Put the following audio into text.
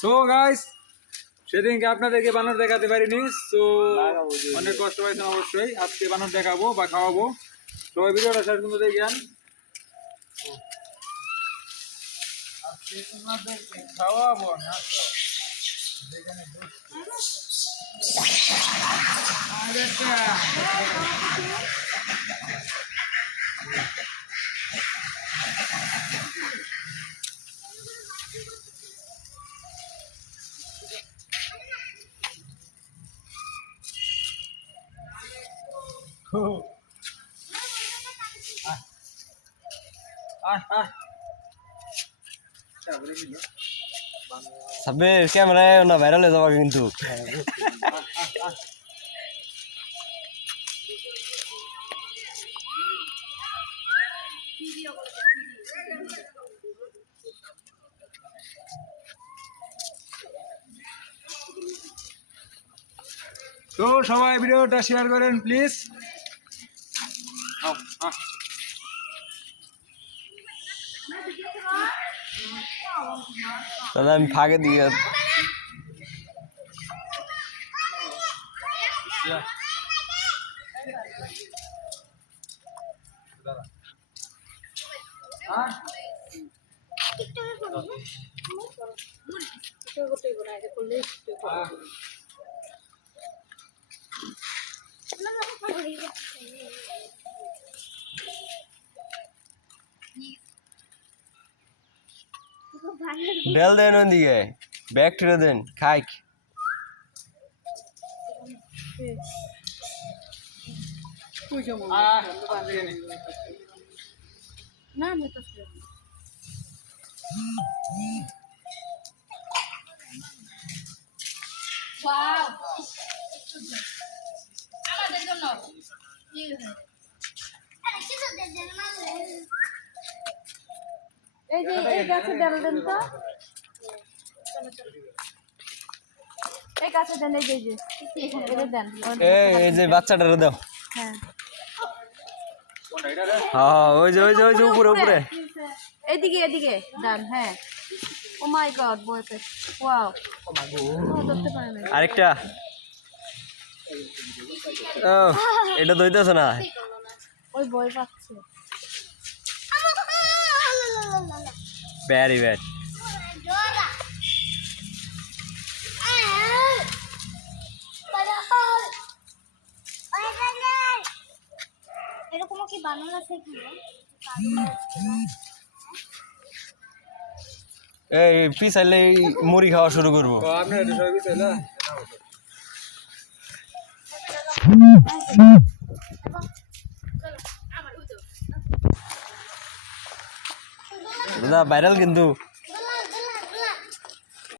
So guys সেদিনকে আপনাদেরকে বানর দেখাতে পারিনি, তো অনেক কষ্ট পাইছেন অবশ্যই। আজকে বানর দেখাবো বা খাওয়াবো, সবাই ভিডিওটা শেষ পর্যন্ত দেখেন। আজকে তোমাদেরকে খাওয়াবো না সাব্বির ক্যামেরায় না ভাইরাল হয়ে যাবে কিন্তু। তো সবাই ভিডিওটা শেয়ার করেন প্লিজ। দাদা আমি ফাঁকে দিয়ে বেল দেন ওদিকে, ব্যাগ ঠেলে দেন খাইক। এই যে এই গাছে ডাল দেন তো, এই গাছে দেন, এই যে এটা দেন। এই যে বাচ্চাটারে দাও। হ্যাঁ হ্যাঁ ওই যে ওই যে ওই যে উপরে উপরে এদিকে এদিকে দেন। হ্যাঁ ও মাই গড বয়সে ওয়াও, ও ধরতে পারে না। আরেকটা। ও এটা দইতেছে না, ওই ভয় পাচ্ছে। Very bad. এরকম কি বানানো আছে কি? এই পিছাইলে মুড়ি খাওয়া শুরু করবো। আপনার সবাই বিছাইলা দাদা ভাইরাল কিন্তু।